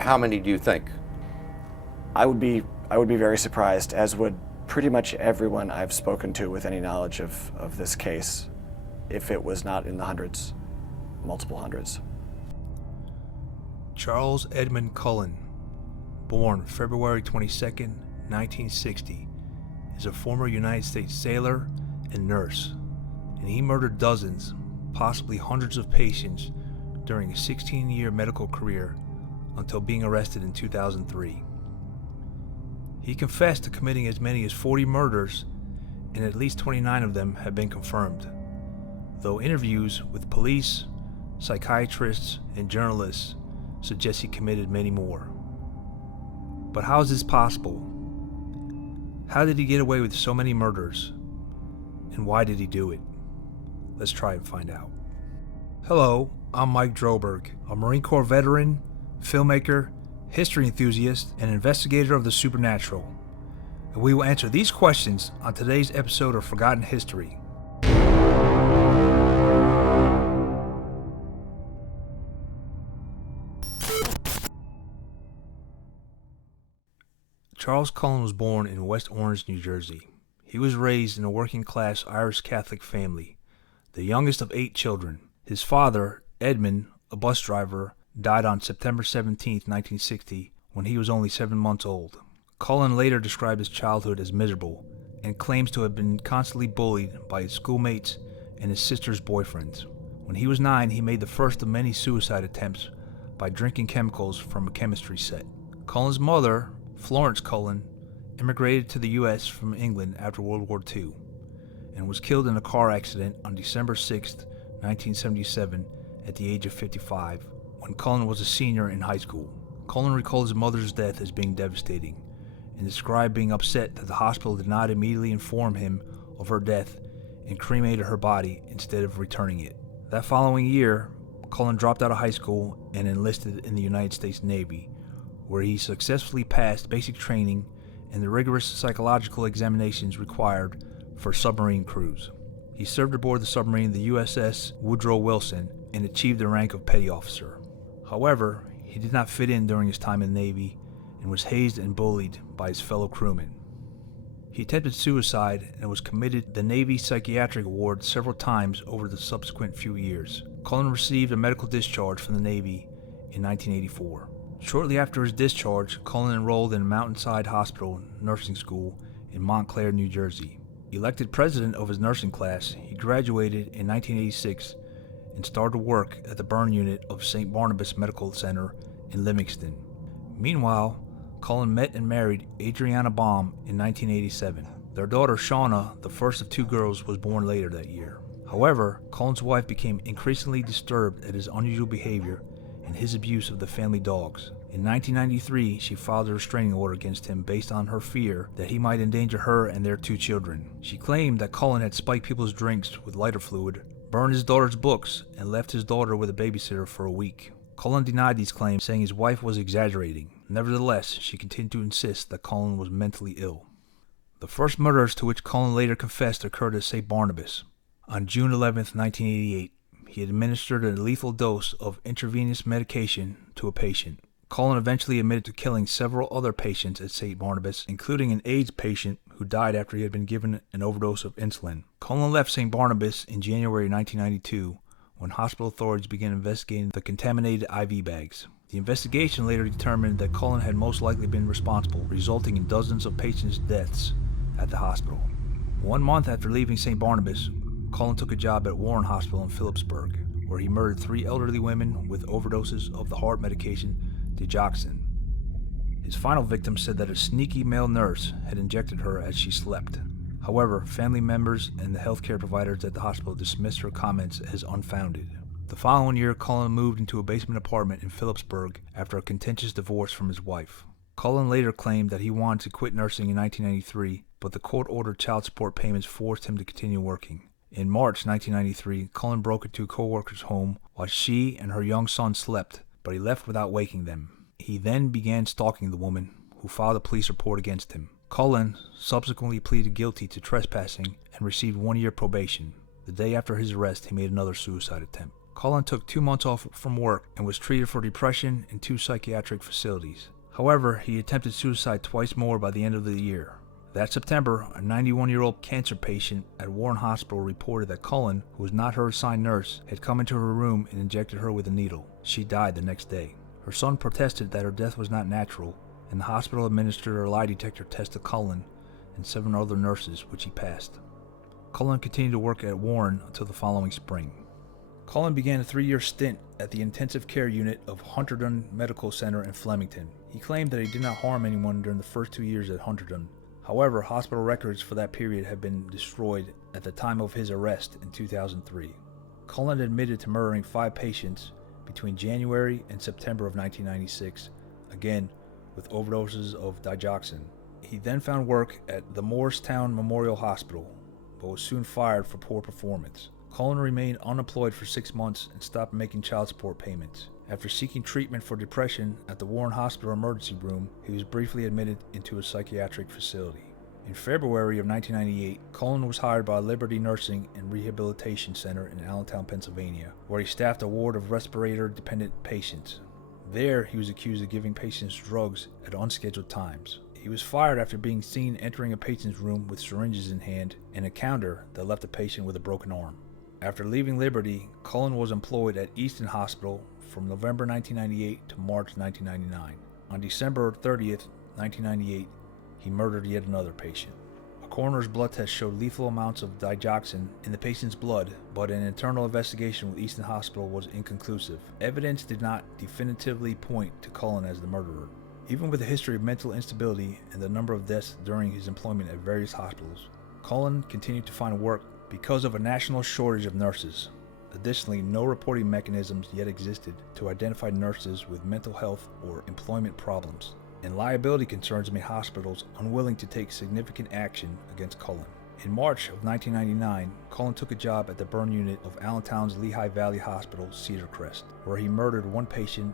How many do you think? I would be very surprised, as would pretty much everyone I've spoken to with any knowledge of this case, if it was not in the hundreds, multiple hundreds. Charles Edmund Cullen, born February 22nd, 1960, is a former United States sailor and nurse, and he murdered dozens, possibly hundreds of patients during a 16-year medical career until being arrested in 2003. He confessed to committing as many as 40 murders, and at least 29 of them have been confirmed, though interviews with police, psychiatrists, and journalists suggest he committed many more. But how is this possible? How did he get away with so many murders? And why did he do it? Let's try and find out. Hello, I'm Mike Droberg, a Marine Corps veteran, filmmaker, history enthusiast, and investigator of the supernatural. And we will answer these questions on today's episode of Forgotten History. Charles Cullen was born in West Orange, New Jersey. He was raised in a working-class Irish Catholic family, the youngest of 8 children. His father, Edmund, a bus driver, died on September 17, 1960, when he was only 7 months old. Colin later described his childhood as miserable and claims to have been constantly bullied by his schoolmates and his sister's boyfriends. When he was 9, he made the first of many suicide attempts by drinking chemicals from a chemistry set. Colin's mother, Florence Cullen, immigrated to the U.S. from England after World War II and was killed in a car accident on December 6, 1977, at the age of 55, when Colin was a senior in high school. Colin recalled his mother's death as being devastating and described being upset that the hospital did not immediately inform him of her death and cremated her body instead of returning it. That following year, Colin dropped out of high school and enlisted in the United States Navy, where he successfully passed basic training and the rigorous psychological examinations required for submarine crews. He served aboard the submarine the USS Woodrow Wilson and achieved the rank of petty officer. However, he did not fit in during his time in the Navy and was hazed and bullied by his fellow crewmen. He attempted suicide and was committed to the Navy Psychiatric Ward several times over the subsequent few years. Colin received a medical discharge from the Navy in 1984. Shortly after his discharge, Colin enrolled in Mountainside Hospital Nursing School in Montclair, New Jersey. Elected president of his nursing class, he graduated in 1986 and started work at the burn unit of St. Barnabas Medical Center in Livingston. Meanwhile, Colin met and married Adriana Baum in 1987. Their daughter Shauna, the first of 2 girls, was born later that year. However, Colin's wife became increasingly disturbed at his unusual behavior and his abuse of the family dogs. In 1993, she filed a restraining order against him based on her fear that he might endanger her and their 2 children. She claimed that Colin had spiked people's drinks with lighter fluid, burned his daughter's books, and left his daughter with a babysitter for a week. Colin denied these claims, saying his wife was exaggerating. Nevertheless, she continued to insist that Colin was mentally ill. The first murders to which Colin later confessed occurred at St. Barnabas. On June 11, 1988, he administered a lethal dose of intravenous medication to a patient. Colin eventually admitted to killing several other patients at St. Barnabas, including an AIDS patient who died after he had been given an overdose of insulin. Colin left St. Barnabas in January 1992 when hospital authorities began investigating the contaminated IV bags. The investigation later determined that Colin had most likely been responsible, resulting in dozens of patients' deaths at the hospital. 1 month after leaving St. Barnabas, Colin took a job at Warren Hospital in Phillipsburg, where he murdered 3 elderly women with overdoses of the heart medication digoxin. His final victim said that a sneaky male nurse had injected her as she slept. However, family members and the healthcare providers at the hospital dismissed her comments as unfounded. The following year, Colin moved into a basement apartment in Phillipsburg after a contentious divorce from his wife. Colin later claimed that he wanted to quit nursing in 1993, but the court-ordered child support payments forced him to continue working. In March 1993, Colin broke into a co-worker's home while she and her young son slept, but he left without waking them. He then began stalking the woman, who filed a police report against him. Colin subsequently pleaded guilty to trespassing and received 1 year probation. The day after his arrest, he made another suicide attempt. Colin took 2 months off from work and was treated for depression in 2 psychiatric facilities. However, he attempted suicide twice more by the end of the year. That September, a 91-year-old cancer patient at Warren Hospital reported that Colin, who was not her assigned nurse, had come into her room and injected her with a needle. She died the next day. Her son protested that her death was not natural, and the hospital administered a lie detector test to Colin and 7 other nurses, which he passed. Colin continued to work at Warren until the following spring. Colin began a 3-year stint at the intensive care unit of Hunterdon Medical Center in Flemington. He claimed that he did not harm anyone during the first 2 years at Hunterdon. However, hospital records for that period had been destroyed at the time of his arrest in 2003. Colin admitted to murdering 5 patients between January and September of 1996, again with overdoses of digoxin. He then found work at the Morristown Memorial Hospital, but was soon fired for poor performance. Colin remained unemployed for 6 months and stopped making child support payments. After seeking treatment for depression at the Warren Hospital emergency room, he was briefly admitted into a psychiatric facility. In February of 1998, Colin was hired by Liberty Nursing and Rehabilitation Center in Allentown, Pennsylvania, where he staffed a ward of respirator-dependent patients. There, he was accused of giving patients drugs at unscheduled times. He was fired after being seen entering a patient's room with syringes in hand and a counter that left the patient with a broken arm. After leaving Liberty, Colin was employed at Easton Hospital from November 1998 to March 1999. On December 30th, 1998, he murdered yet another patient. A coroner's blood test showed lethal amounts of digoxin in the patient's blood, but an internal investigation with Easton Hospital was inconclusive. Evidence did not definitively point to Colin as the murderer. Even with a history of mental instability and the number of deaths during his employment at various hospitals, Colin continued to find work because of a national shortage of nurses. Additionally, no reporting mechanisms yet existed to identify nurses with mental health or employment problems, and liability concerns made hospitals unwilling to take significant action against Colin. In March of 1999, Colin took a job at the burn unit of Allentown's Lehigh Valley Hospital, Cedar Crest, where he murdered 1 patient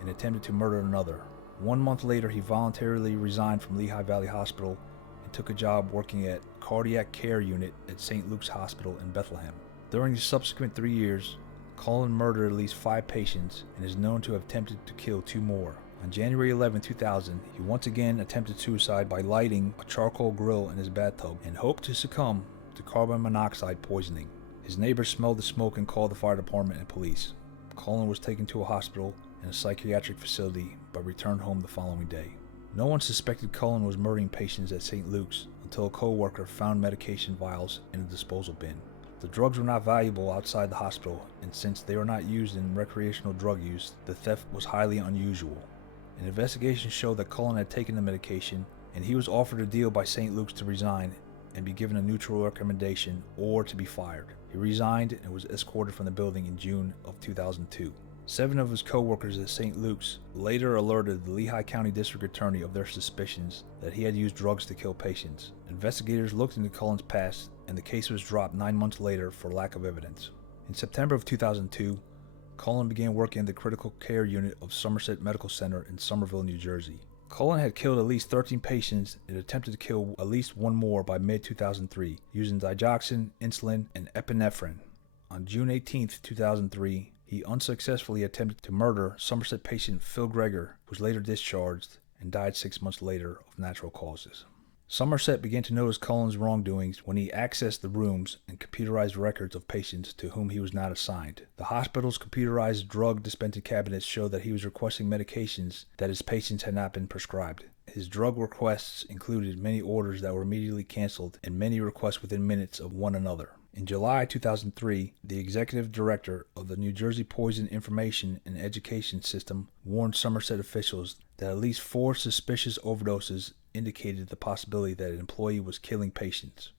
and attempted to murder another. 1 month later, he voluntarily resigned from Lehigh Valley Hospital and took a job working at Cardiac Care Unit at St. Luke's Hospital in Bethlehem. During the subsequent 3 years, Colin murdered at least 5 patients and is known to have attempted to kill 2 more. On January 11, 2000, he once again attempted suicide by lighting a charcoal grill in his bathtub and hoped to succumb to carbon monoxide poisoning. His neighbors smelled the smoke and called the fire department and police. Colin was taken to a hospital and a psychiatric facility but returned home the following day. No one suspected Colin was murdering patients at St. Luke's until a co-worker found medication vials in a disposal bin. The drugs were not valuable outside the hospital, and since they were not used in recreational drug use, the theft was highly unusual. An investigation showed that Colin had taken the medication, and he was offered a deal by St. Luke's to resign and be given a neutral recommendation or to be fired. He resigned and was escorted from the building in June of 2002. 7 of his co-workers at St. Luke's later alerted the Lehigh County District Attorney of their suspicions that he had used drugs to kill patients. Investigators looked into Colin's past, and the case was dropped 9 months later for lack of evidence. In September of 2002, Colin began working in the critical care unit of Somerset Medical Center in Somerville, New Jersey. Colin had killed at least 13 patients and attempted to kill at least 1 more by mid-2003 using digoxin, insulin, and epinephrine. On June 18, 2003, he unsuccessfully attempted to murder Somerset patient Phil Greger, who was later discharged and died 6 months later of natural causes. Somerset began to notice Colin's wrongdoings when he accessed the rooms and computerized records of patients to whom he was not assigned. The hospital's computerized drug dispensing cabinets showed that he was requesting medications that his patients had not been prescribed. His drug requests included many orders that were immediately canceled and many requests within minutes of one another. In July 2003, the executive director of the New Jersey Poison Information and Education System warned Somerset officials that at least 4 suspicious overdoses indicated the possibility that an employee was killing patients.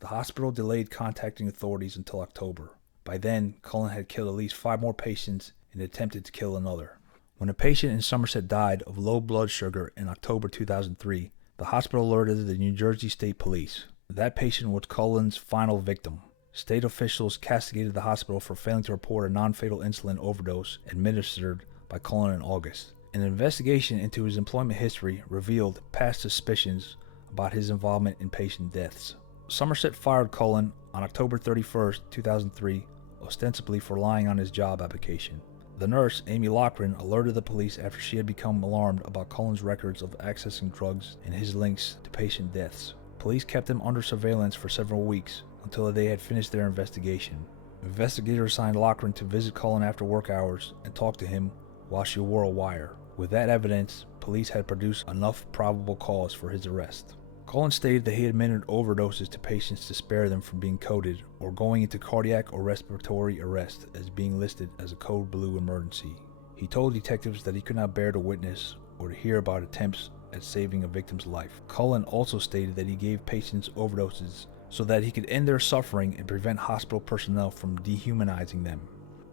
The hospital delayed contacting authorities until October. By then, Colin had killed at least 5 more patients and attempted to kill another. When a patient in Somerset died of low blood sugar in October 2003, the hospital alerted the New Jersey State Police. That patient was Colin's final victim. State officials castigated the hospital for failing to report a non-fatal insulin overdose administered by Colin in August. An investigation into his employment history revealed past suspicions about his involvement in patient deaths. Somerset fired Colin on October 31, 2003, ostensibly for lying on his job application. The nurse, Amy Loughran, alerted the police after she had become alarmed about Colin's records of accessing drugs and his links to patient deaths. Police kept him under surveillance for several weeks until they had finished their investigation. Investigators assigned Loughran to visit Colin after work hours and talk to him while she wore a wire. With that evidence, police had produced enough probable cause for his arrest. Colin stated that he administered overdoses to patients to spare them from being coded or going into cardiac or respiratory arrest as being listed as a code blue emergency. He told detectives that he could not bear to witness or to hear about attempts at saving a victim's life. Colin also stated that he gave patients overdoses so that he could end their suffering and prevent hospital personnel from dehumanizing them.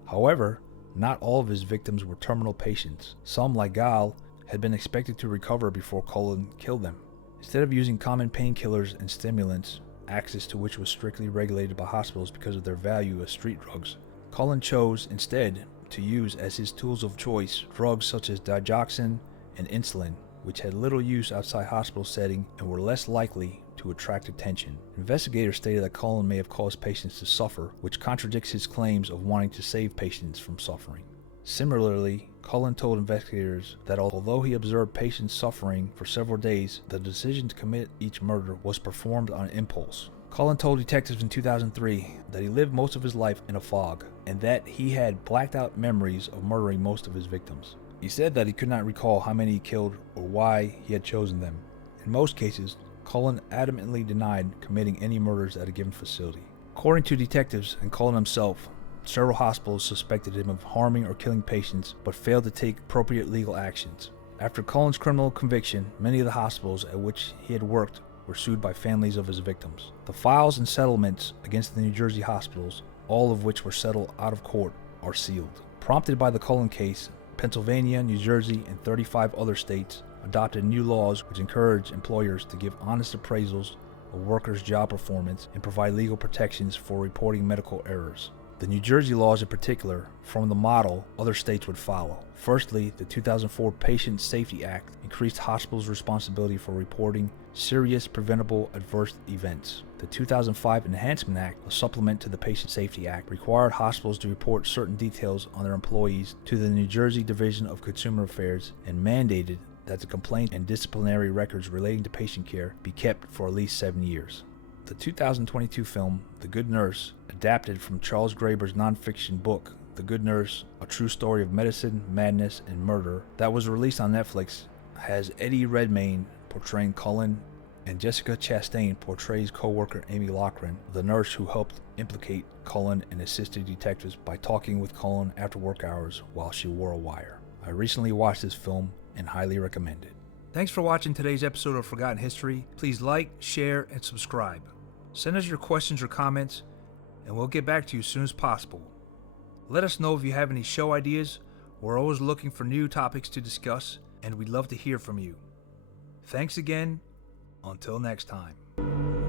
However, not all of his victims were terminal patients. Some, like Gal, had been expected to recover before Colin killed them. Instead of using common painkillers and stimulants, access to which was strictly regulated by hospitals because of their value as street drugs, Colin chose instead to use as his tools of choice drugs such as digoxin and insulin, which had little use outside hospital setting and were less likely to attract attention. Investigators stated that Colin may have caused patients to suffer, which contradicts his claims of wanting to save patients from suffering. Similarly, Colin told investigators that although he observed patients suffering for several days, the decision to commit each murder was performed on impulse. Colin told detectives in 2003 that he lived most of his life in a fog, and that he had blacked out memories of murdering most of his victims. He said that he could not recall how many he killed or why he had chosen them. In most cases, Colin adamantly denied committing any murders at a given facility. According to detectives and Colin himself, several hospitals suspected him of harming or killing patients but failed to take appropriate legal actions. After Colin's criminal conviction, many of the hospitals at which he had worked were sued by families of his victims. The files and settlements against the New Jersey hospitals, all of which were settled out of court, are sealed. Prompted by the Colin case, Pennsylvania, New Jersey, and 35 other states adopted new laws which encourage employers to give honest appraisals of workers' job performance and provide legal protections for reporting medical errors. The New Jersey laws in particular form the model other states would follow. Firstly, the 2004 Patient Safety Act increased hospitals' responsibility for reporting serious preventable adverse events. The 2005 Enhancement Act, a supplement to the Patient Safety Act, required hospitals to report certain details on their employees to the New Jersey Division of Consumer Affairs and mandated that the complaint and disciplinary records relating to patient care be kept for at least 7 years. The 2022 film, The Good Nurse, adapted from Charles Graeber's nonfiction book, The Good Nurse, A True Story of Medicine, Madness, and Murder, that was released on Netflix, has Eddie Redmayne portraying Colin, and Jessica Chastain portrays co-worker Amy Loughran, the nurse who helped implicate Colin and assisted detectives by talking with Colin after work hours while she wore a wire. I recently watched this film and highly recommend it. Thanks for watching today's episode of Forgotten History. Please like, share, and subscribe. Send us your questions or comments, and we'll get back to you as soon as possible. Let us know if you have any show ideas. We're always looking for new topics to discuss, and we'd love to hear from you. Thanks again. Until next time.